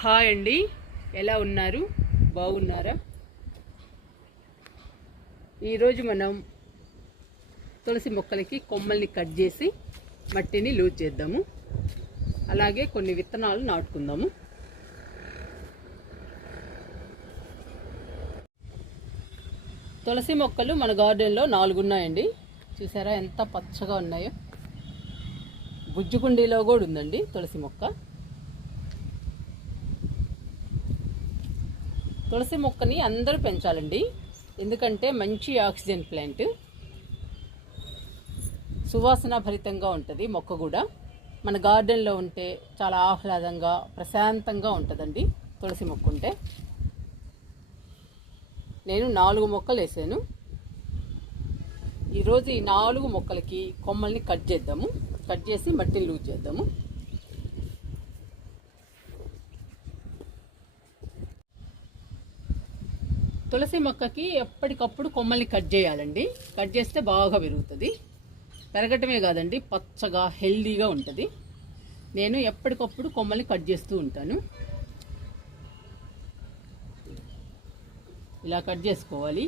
Hi అండి, ఎలా ఉన్నారు? బాగున్నారా? ఈరోజు మనం తులసి మొక్కలకి కొమ్మల్ని కట్ చేసి మట్టిని లూజ్ చేద్దాము. అలాగే కొన్ని విత్తనాలు నాటుకుందాము. తులసి మొక్కలు మన గార్డెన్లో 4 ఉన్నాయండి. చూసారా ఎంత పచ్చగా ఉన్నాయో. గుజ్జుకుండీలో కూడా ఉందండి తులసి మొక్క. తులసి మొక్కని అందరూ పెంచాలండి, ఎందుకంటే మంచి ఆక్సిజన్ ప్లాంట్, సువాసన భరితంగా ఉంటుంది. మొక్క కూడా మన గార్డెన్లో ఉంటే చాలా ఆహ్లాదంగా ప్రశాంతంగా ఉంటుందండి తులసి మొక్క ఉంటే. నేను 4 మొక్కలు వేసాను. ఈరోజు ఈ 4 మొక్కలకి కొమ్మల్ని కట్ చేద్దాము. కట్ చేసి మట్టిని లూజ్ చేద్దాము. తులసి మొక్కకి ఎప్పటికప్పుడు కొమ్మల్ని కట్ చేయాలండి. కట్ చేస్తే బాగా పెరుగుతుంది. పెరగటమే కాదండి, పచ్చగా హెల్దీగా ఉంటుంది. నేను ఎప్పటికప్పుడు కొమ్మల్ని కట్ చేస్తూ ఉంటాను. ఇలా కట్ చేసుకోవాలి.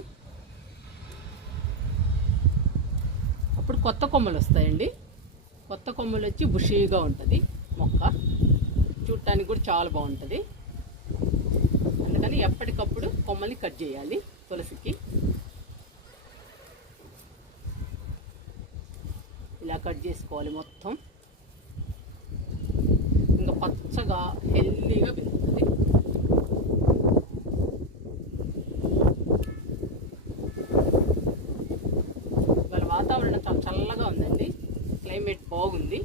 అప్పుడు కొత్త కొమ్మలు వస్తాయండి. కొత్త కొమ్మలు వచ్చి బుషీగా ఉంటుంది మొక్క, చూడటానికి కూడా చాలా బాగుంటుంది. అందుకని ఎప్పటికప్పుడు కొమ్మల్ని కట్ చేయాలి తులసికి. ఇలా కట్ చేసుకోవాలి మొత్తం. ఇంకా పచ్చగా హెల్దీగా పెరుగుతుంది. ఇవాళ వాతావరణం చాలా చల్లగా ఉందండి, క్లైమేట్ బాగుంది.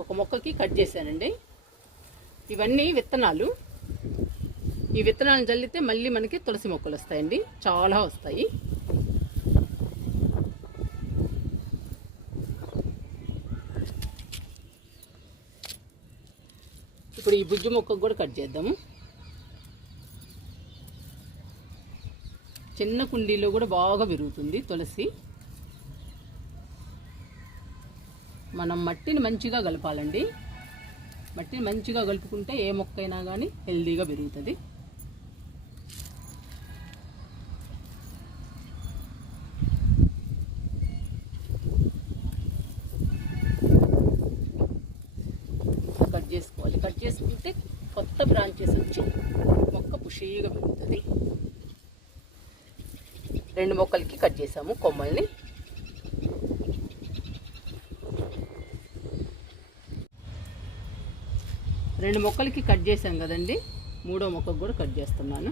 ఒక మొక్కకి కట్ చేశానండి. ఇవన్నీ విత్తనాలు. ఈ విత్తనాలను చల్లితే మళ్ళీ మనకి తులసి మొక్కలు వస్తాయండి, చాలా వస్తాయి. ఇప్పుడు ఈ బుజ్జి మొక్కకు కూడా కట్ చేద్దాము. చిన్న కుండీలో కూడా బాగా పెరుగుతుంది తులసి. మనం మట్టిని మంచిగా కలపాలండి. మట్టిని మంచిగా కలుపుకుంటే ఏ మొక్క అయినా కానీ హెల్దీగా పెరుగుతుంది. కట్ చేసుకోవాలి. కట్ చేసుకుంటే కొత్త బ్రాంచెస్ వచ్చి మొక్క పుషీగా పెరుగుతుంది. 2 మొక్కలకి కట్ చేసాము కొమ్మల్ని. రెండు మొక్కలకి కట్ చేసాం కదండి, 3వ మొక్కకు కూడా కట్ చేస్తున్నాను.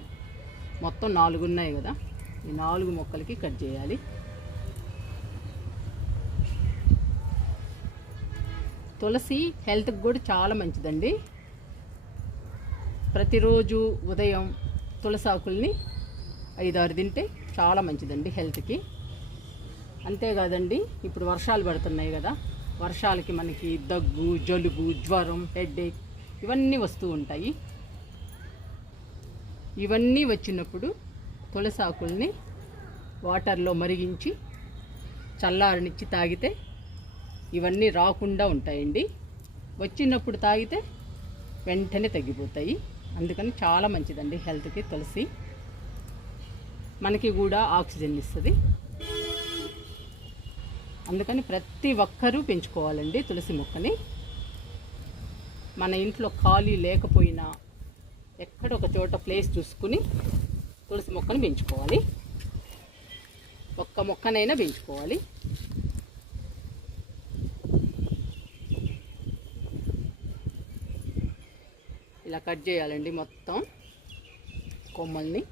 మొత్తం 4 ఉన్నాయి కదా, ఈ 4 మొక్కలకి కట్ చేయాలి. తులసి హెల్త్కి కూడా చాలా మంచిదండి. ప్రతిరోజు ఉదయం తులసి ఆకుల్ని 5-6 తింటే చాలా మంచిదండి హెల్త్కి. అంతేకాదండి, ఇప్పుడు వర్షాలు పడుతున్నాయి కదా, వర్షాలకి మనకి దగ్గు, జలుబు, జ్వరం, హెడేక్ ఇవన్నీ వస్తూ ఉంటాయి. ఇవన్నీ వచ్చినప్పుడు తులసి ఆకుల్ని వాటర్లో మరిగించి చల్లారనిచ్చి తాగితే ఇవన్నీ రాకుండా ఉంటాయండి. వచ్చినప్పుడు తాగితే వెంటనే తగ్గిపోతాయి. అందుకని చాలా మంచిదండి హెల్త్కి తులసి. మనకి కూడా ఆక్సిజన్ ఇస్తుంది. అందుకని ప్రతి ఒక్కరూ పెంచుకోవాలండి తులసి మొక్కని. మన ఇంట్లో ఖాళీ లేకపోయినా ఎక్కడొక చోట ప్లేస్ చూసుకుని తులసి మొక్కను పెంచుకోవాలి. ఒక్క మొక్కనైనా పెంచుకోవాలి. ఇలా కట్ చేయాలండి మొత్తం కొమ్మల్ని.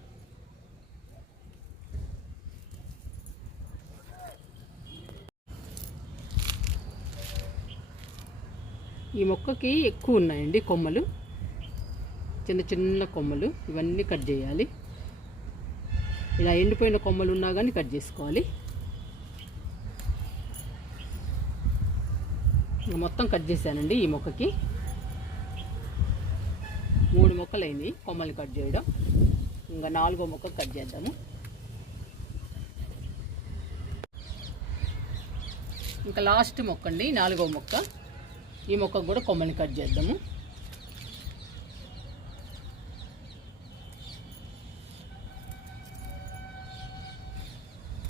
ఈ మొక్కకి ఎక్కువ ఉన్నాయండి కొమ్మలు, చిన్న చిన్న కొమ్మలు. ఇవన్నీ కట్ చేయాలి. ఇలా ఎండిపోయిన కొమ్మలు ఉన్నా కానీ కట్ చేసుకోవాలి. మొత్తం కట్ చేశానండి ఈ మొక్కకి. 3 మొక్కలైంది కొమ్మలు కట్ చేయడం. ఇంకా 4వ మొక్క కట్ చేద్దాము. ఇంకా లాస్ట్ మొక్క అండి, 4వ మొక్క. ఈ మొక్కకు కూడా కొమ్మల్ని కట్ చేద్దాము.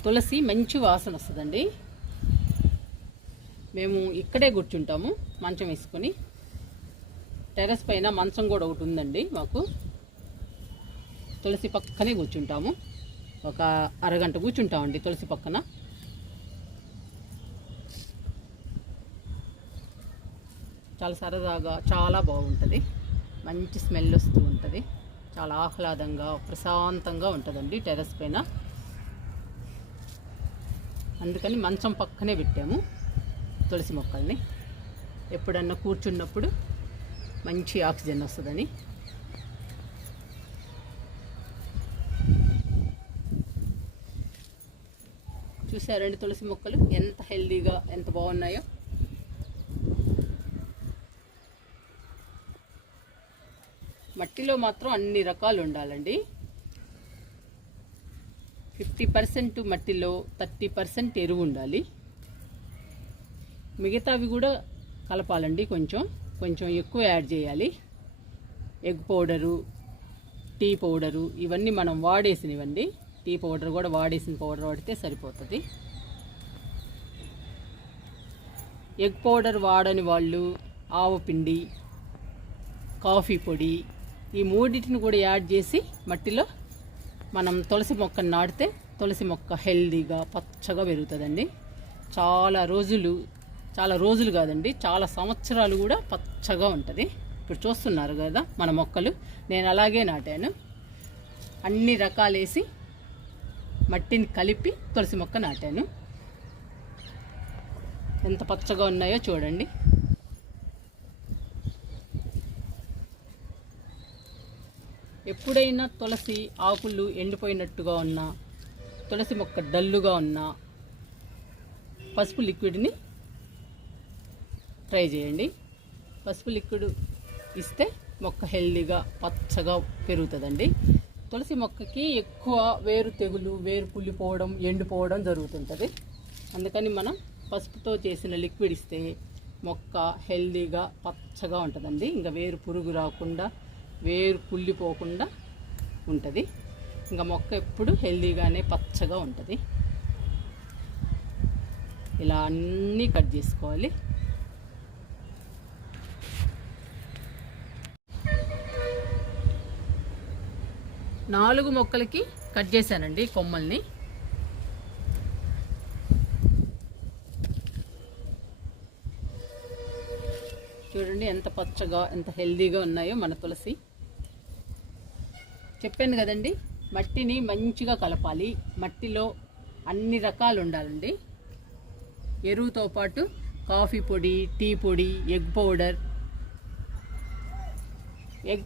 తులసి మంచి వాసన వస్తుందండి. మేము ఇక్కడే కూర్చుంటాము మంచం వేసుకొని. టెర్రస్ పైన మంచం కూడా ఒకటి ఉందండి మాకు. తులసి పక్కనే కూర్చుంటాము. ఒక అరగంట కూర్చుంటామండి తులసి పక్కన. చాలా సరదాగా చాలా బాగుంటుంది. మంచి స్మెల్ వస్తూ ఉంటుంది. చాలా ఆహ్లాదంగా ప్రశాంతంగా ఉంటుందండి టెర్రస్ పైన. అందుకని మంచం పక్కనే పెట్టాము తులసి మొక్కల్ని. ఎప్పుడన్నా కూర్చున్నప్పుడు మంచి ఆక్సిజన్ వస్తుందని. చూసారండి తులసి మొక్కలు ఎంత హెల్దీగా ఎంత బాగున్నాయో. మట్టిలో మాత్రం అన్ని రకాలు ఉండాలండి. 50% మట్టిలో 30% ఎరువు ఉండాలి. మిగతావి కూడా కలపాలండి. కొంచెం ఎక్కువ యాడ్ చేయాలి. ఎగ్ పౌడరు, టీ పౌడరు ఇవన్నీ మనం వాడేసినవండి. టీ పౌడర్ కూడా వాడేసిన పౌడర్ వాడితే సరిపోతుంది. ఎగ్ పౌడర్ వాడని వాళ్ళు ఆవపిండి, కాఫీ పొడి ఈ మూడింటిని కూడా యాడ్ చేసి మట్టిలో మనం తులసి మొక్కను నాటితే తులసి మొక్క హెల్దీగా పచ్చగా పెరుగుతుందండి. చాలా రోజులు కాదండి, చాలా సంవత్సరాలు కూడా పచ్చగా ఉంటుంది. ఇప్పుడు చూస్తున్నారు కదా మన మొక్కలు, నేను అలాగే నాటాను. అన్ని రకాలేసి మట్టిని కలిపి తులసి మొక్క నాటాను. ఎంత పచ్చగా ఉన్నాయో చూడండి. ఎప్పుడైనా తులసి ఆకులు ఎండిపోయినట్టుగా ఉన్నా, తులసి మొక్క డల్లుగా ఉన్నా పసుపు లిక్విడ్ని ట్రై చేయండి. పసుపు లిక్విడ్ ఇస్తే మొక్క హెల్దీగా పచ్చగా పెరుగుతుందండి. తులసి మొక్కకి ఎక్కువ వేరు తెగులు, వేరు కుళ్ళిపోవడం, ఎండిపోవడం జరుగుతుంటుంది. అందుకని మనం పసుపుతో చేసిన లిక్విడ్ ఇస్తే మొక్క హెల్దీగా పచ్చగా ఉంటుందండి. ఇంకా వేరు పురుగు రాకుండా, వేరు కుళ్ళిపోకుండా ఉంటుంది. ఇంకా మొక్క ఎప్పుడు హెల్దీగానే పచ్చగా ఉంటుంది. ఇలా అన్నీ కట్ చేసుకోవాలి. నాలుగు మొక్కలకి కట్ చేశానండి కొమ్మల్ని. చూడండి ఎంత పచ్చగా ఎంత హెల్దీగా ఉన్నాయో మన తులసి. చెప్పాను కదండి, మట్టిని మంచిగా కలపాలి. మట్టిలో అన్ని రకాలు ఉండాలండి. ఎరువుతో పాటు కాఫీ పొడి, టీ పొడి, ఎగ్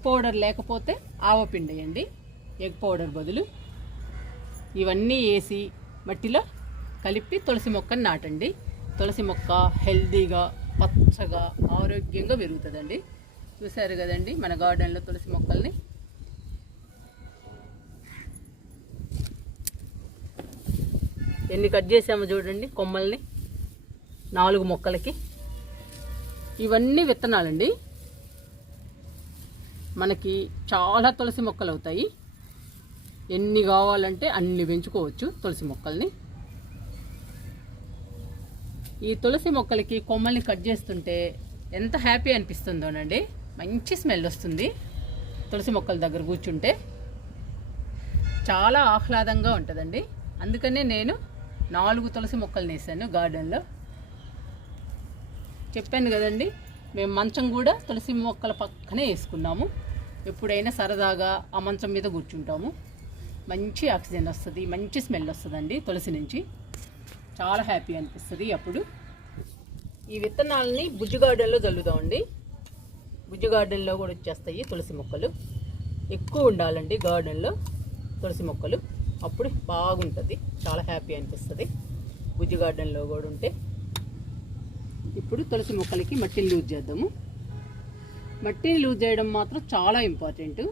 పౌడర్ లేకపోతే ఆవపిండి వేయండి ఎగ్ పౌడర్ బదులు. ఇవన్నీ వేసి మట్టిలో కలిపి తులసి మొక్కను నాటండి. తులసి మొక్క హెల్దీగా పచ్చగా ఆరోగ్యంగా పెరుగుతుందండి. చూసారు కదండి మన గార్డెన్లో తులసి మొక్కల్ని. ఎన్ని కట్ చేసామో చూడండి కొమ్మల్ని 4 మొక్కలకి. ఇవన్నీ విత్తనాలండి. మనకి చాలా తులసి మొక్కలు అవుతాయి. ఎన్ని కావాలంటే అన్ని పెంచుకోవచ్చు తులసి మొక్కల్ని. ఈ తులసి మొక్కలకి కొమ్మల్ని కట్ చేస్తుంటే ఎంత హ్యాపీ అనిపిస్తుందోనండి. మంచి స్మెల్ వస్తుంది. తులసి మొక్కల దగ్గర కూర్చుంటే చాలా ఆహ్లాదంగా ఉంటుందండి. అందుకనే నేను 4 తులసి మొక్కలు వేసాను గార్డెన్లో. చెప్పాను కదండి, మేము మంచం కూడా తులసి మొక్కల పక్కనే వేసుకున్నాము. ఎప్పుడైనా సరదాగా ఆ మంచం మీద కూర్చుంటాము. మంచి ఆక్సిజన్ వస్తుంది, మంచి స్మెల్ వస్తుందండి తులసి నుంచి. చాలా హ్యాపీ అనిపిస్తుంది అప్పుడు. ఈ విత్తనాలని బుజ్జి గార్డెన్లో చల్లుదామండి. బుజ్జి గార్డెన్లో కూడా వచ్చేస్తాయి తులసి మొక్కలు. ఎక్కువ ఉండాలండి గార్డెన్లో తులసి మొక్కలు, అప్పుడు బాగుంటుంది. చాలా హ్యాపీ అనిపిస్తుంది బుజ్జి గార్డెన్లో కూడా ఉంటే. ఇప్పుడు తులసి మొక్కలకి మట్టిని లూజ్ చేద్దాము. మట్టిని లూజ్ చేయడం మాత్రం చాలా ఇంపార్టెంట్.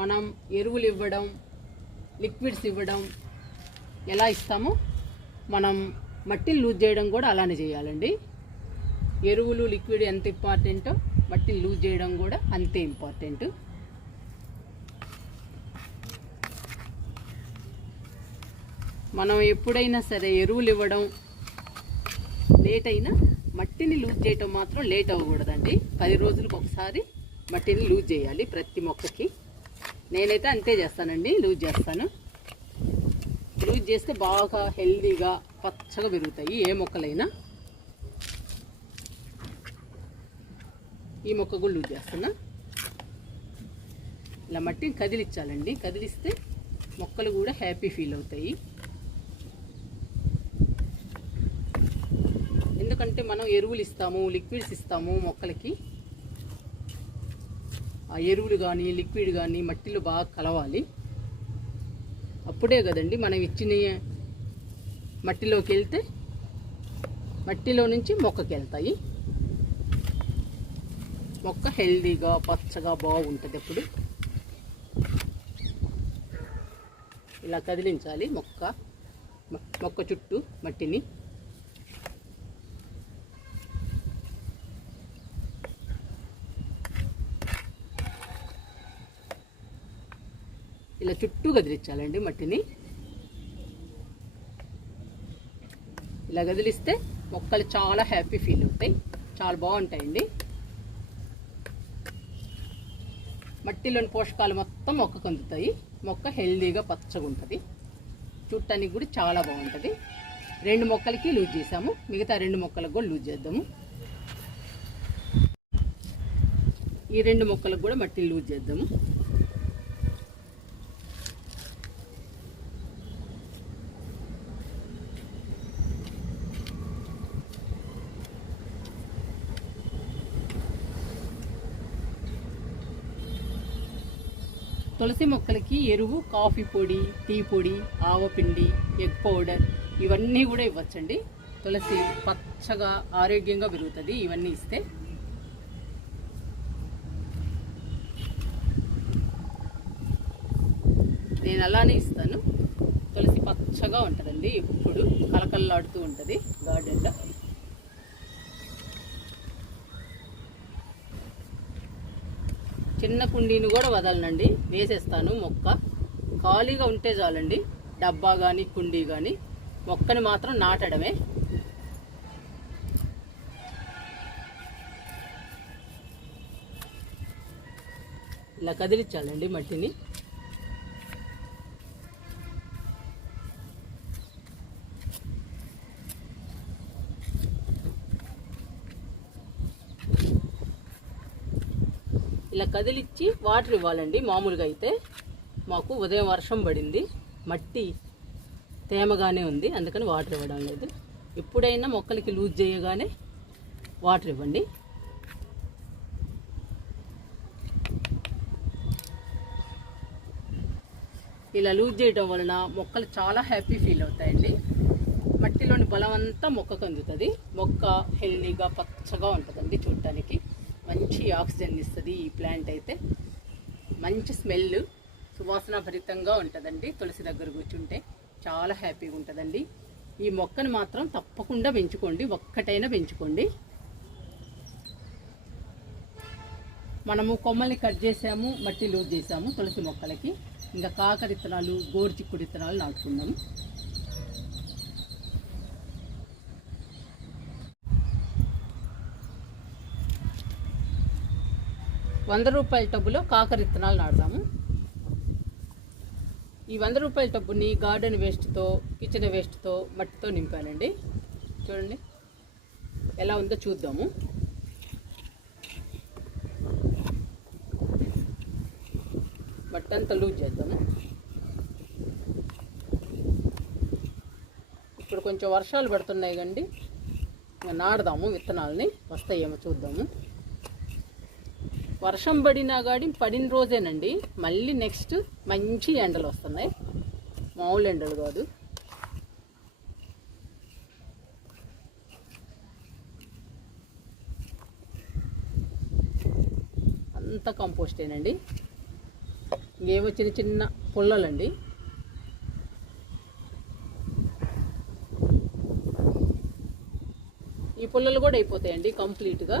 మనం ఎరువులు ఇవ్వడం, లిక్విడ్స్ ఇవ్వడం ఎలా ఇస్తామో మనం మట్టిని లూజ్ చేయడం కూడా అలానే చేయాలండి. ఎరువులు లిక్విడ్ ఎంత ఇంపార్టెంటో మట్టిని లూజ్ చేయడం కూడా అంతే ఇంపార్టెంట్. మనం ఎప్పుడైనా సరే ఎరువులు ఇవ్వడం లేట్ అయినా మట్టిని లూజ్ చేయటం మాత్రం లేట్ అవ్వకూడదండి. 10 రోజులకు ఒకసారి మట్టిని లూజ్ చేయాలి ప్రతి మొక్కకి. నేనైతే అంతే చేస్తానండి, లూజ్ చేస్తాను. లూజ్ చేస్తే బాగా హెల్దీగా పచ్చగా పెరుగుతాయి ఏ మొక్కలైనా. ఈ మొక్క కూడా లూజ్ చేస్తున్నా. ఇలా మట్టిని కదిలించాలండి. కదిలిస్తే మొక్కలు కూడా హ్యాపీ ఫీల్ అవుతాయి. ఎందుకంటే మనం ఎరువులు ఇస్తాము, లిక్విడ్స్ ఇస్తాము మొక్కలకి. ఆ ఎరువులు కానీ లిక్విడ్ కానీ మట్టిలో బాగా కలవాలి. అప్పుడే కదండి మనం ఇచ్చిన మట్టిలోకి వెళ్తే మట్టిలో నుంచి మొక్కకి వెళ్తాయి. మొక్క హెల్దీగా పచ్చగా బాగుంటుంది. అప్పుడు ఇలా కదిలించాలి మొక్క చుట్టూ మట్టిని. ఇలా చుట్టూ కదిలించాలండి మట్టిని. ఇలా కదిలిస్తే మొక్కలు చాలా హ్యాపీ ఫీల్ అవుతాయి, చాలా బాగుంటాయండి. మట్టిలోని పోషకాలు మొత్తం మొక్కకు అందుతాయి. మొక్క హెల్దీగా పచ్చగా ఉంటుంది. చూడటానికి కూడా చాలా బాగుంటుంది. 2 మొక్కలకి లూజ్ చేసాము, మిగతా 2 మొక్కలకు కూడా లూజ్ చేద్దాము. ఈ 2 మొక్కలకు కూడా మట్టిని లూజ్ చేద్దాము. తులసి మొక్కలకి ఎరువు కాఫీ పొడి, టీ పొడి, ఆవపిండి, ఎగ్ పౌడర్ ఇవన్నీ కూడా ఇవ్వచ్చండి. తులసి పచ్చగా ఆరోగ్యంగా పెరుగుతుంది ఇవన్నీ ఇస్తే. నేను అలానే ఇస్తాను. తులసి పచ్చగా ఉంటుందండి, ఎప్పుడు కలకల్లాడుతూ ఉంటుంది గార్డెన్లో. చిన్న కుండీని కూడా వదలనండి, వేసేస్తాను. మొక్క ఖాళీగా ఉంటే చాలండి, డబ్బా కానీ కుండీ కానీ. మొక్కని మాత్రం నాటడమే. ఇలా కదిలించాలండి మట్టిని. ఇలా కదిలిచ్చి వాటర్ ఇవ్వాలండి. మామూలుగా అయితే మాకు ఉదయం వర్షం పడింది, మట్టి తేమగానే ఉంది, అందుకని వాటర్ ఇవ్వడం లేదు. ఎప్పుడైనా మొక్కలకి లూజ్ చేయగానే వాటర్ ఇవ్వండి. ఇలా లూజ్ చేయడం వలన మొక్కలు చాలా హ్యాపీ ఫీల్ అవుతాయండి. మట్టిలోని బలం అంతా మొక్కకు అందుతుంది. మొక్క హెల్దీగా పచ్చగా ఉంటుందండి. చూడటానికి మంచి ఆక్సిజన్ ఇస్తుంది ఈ ప్లాంట్ అయితే. మంచి స్మెల్, సువాసన భరితంగా ఉంటుందండి. తులసి దగ్గర కూర్చుంటే చాలా హ్యాపీగా ఉంటుందండి. ఈ మొక్కను మాత్రం తప్పకుండా పెంచుకోండి, ఒక్కటైనా పెంచుకోండి. మనము కొమ్మల్ని కట్ చేసాము, మట్టి లూజ్ చేసాము తులసి మొక్కలకి. ఇంకా కాకర విత్తనాలు, గోరుచిక్కుడు విత్తనాలు నాటుకున్నాము. ₹100 టబ్బులో కాకర విత్తనాలు నాటుదాము. ఈ ₹100 టబ్బుని గార్డెన్ వేస్ట్తో, కిచెన్ వేస్ట్తో, మట్టితో నింపానండి. చూడండి ఎలా ఉందో చూద్దాము. మట్టి అంతా లూజ్ చేద్దాము. ఇప్పుడు కొంచెం వర్షాలు పడుతున్నాయి కండి, ఇంకా నాడదాము విత్తనాలని. వస్తాయేమో చూద్దాము. వర్షం పడినా కానీ పడిన రోజేనండి, మళ్ళీ నెక్స్ట్ మంచి ఎండలు వస్తున్నాయి, మామూలు ఎండలు కాదు. అంతా కంపోస్టేనండి. ఇంకేవో చిన్న చిన్న పుల్లలండి. పుల్లలు కూడా అయిపోతాయండి కంప్లీట్గా.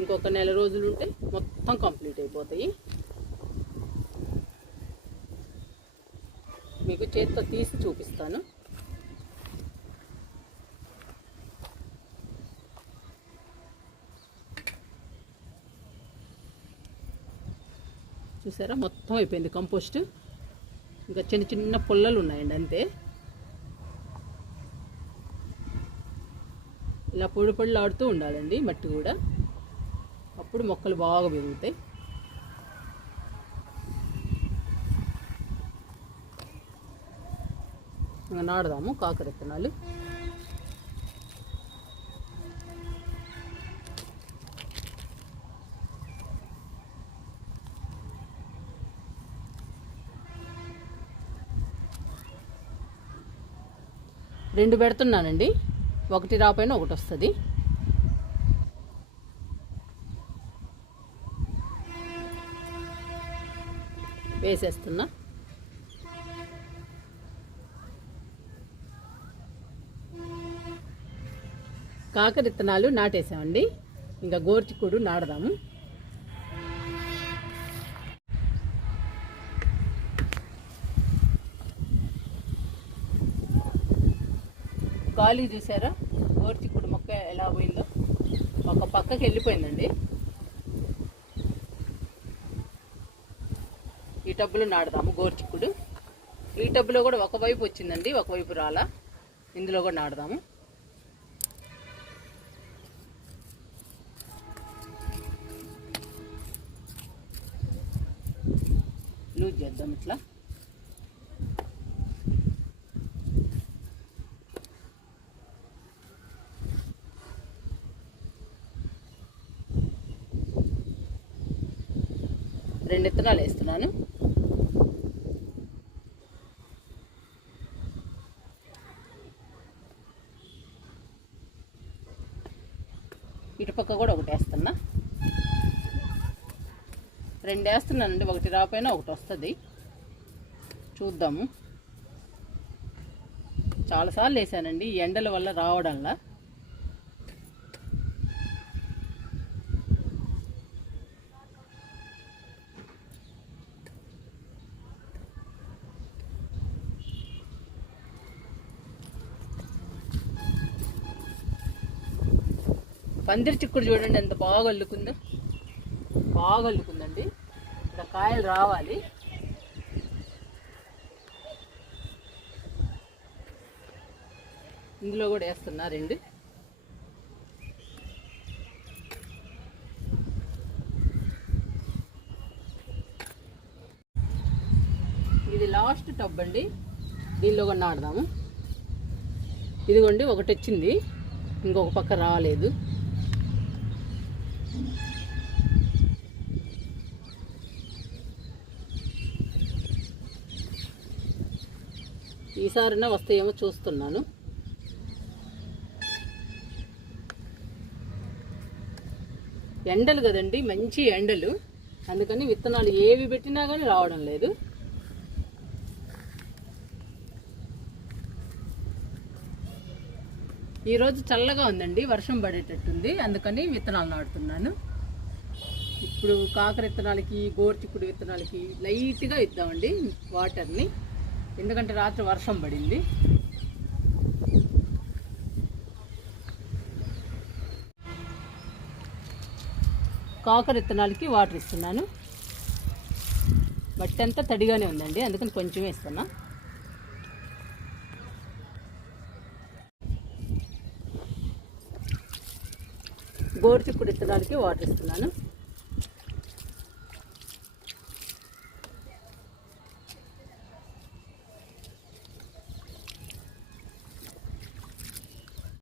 ఇంకొక నెల రోజులు ఉంటే మొత్తం కంప్లీట్ అయిపోతాయి. మీకు చేతితో తీసి చూపిస్తాను. చూసారా, మొత్తం అయిపోయింది కంపోస్ట్. ఇంకా చిన్న చిన్న పుల్లలు ఉన్నాయండి అంతే. ఇలా పొడి పొడిలు ఆడుతూ ఉండాలండి మట్టి కూడా, అప్పుడు మొక్కలు బాగా పెరుగుతాయి. ఇంకా నాడదాము కాకర విత్తనాలు. రెండు పెడుతున్నానండి, ఒకటి రాపైన ఒకటి వస్తుంది. వేసేస్తున్నా. కాకర విత్తనాలు నాటేసామండి. ఇంకా గోర్చిక్కుడు నాడదాము. గాలి చూసారా, గోర్చిక్కుడు మొక్క ఎలా పోయిందో, ఒక పక్కకి వెళ్ళిపోయిందండి. ఈ టబ్బులో నాడదాము గోర్చిక్కుడు. ఈ టబ్బులో కూడా ఒకవైపు వచ్చిందండి, ఒకవైపు రాలా. ఇందులో కూడా నాడదాము. లూజ్ చేద్దాం ఇట్లా. రెండు విత్తనాలు వేస్తున్నాను. ఇటుపక్క కూడా ఒకటి వేస్తున్నా. రెండు వేస్తున్నానండి, ఒకటి రాపోయినా ఒకటి వస్తుంది. చూద్దాము. చాలాసార్లు వేసానండి, ఈ ఎండల వల్ల రావడంలా. పందిరి చిక్కుడు చూడండి ఎంత బాగా అల్లుకుందో, బాగా అల్లుకుందండి. ఇక్కడ కాయలు రావాలి. ఇందులో కూడా వేస్తున్నా రెండు. ఇది లాస్ట్ టబ్ అండి, దీనిలో కూడా నాడదాము. ఇదిగోండి ఒకటి వచ్చింది, ఇంకొక పక్క రాలేదు. ఈసారైనా వస్తాయేమో చూస్తున్నాను. ఎండలు కదండి, మంచి ఎండలు, అందుకని విత్తనాలు ఏవి పెట్టినా కానీ రావడం లేదు. ఈరోజు చల్లగా ఉందండి, వర్షం పడేటట్టుంది, అందుకని విత్తనాలు నాటుతున్నాను. ఇప్పుడు కాకర విత్తనాలకి, గోర్చిక్కుడు విత్తనాలకి లైట్గా ఇద్దామండి వాటర్ని, ఎందుకంటే రాత్రి వర్షం పడింది. కాకర విత్తనాలకి వాటర్ ఇస్తున్నాను. మట్టి అంతా తడిగానే ఉందండి, అందుకని కొంచెం వేస్తున్నా. గోరుచిక్కుడు విత్తనాలకి వాటర్ ఇస్తున్నాను.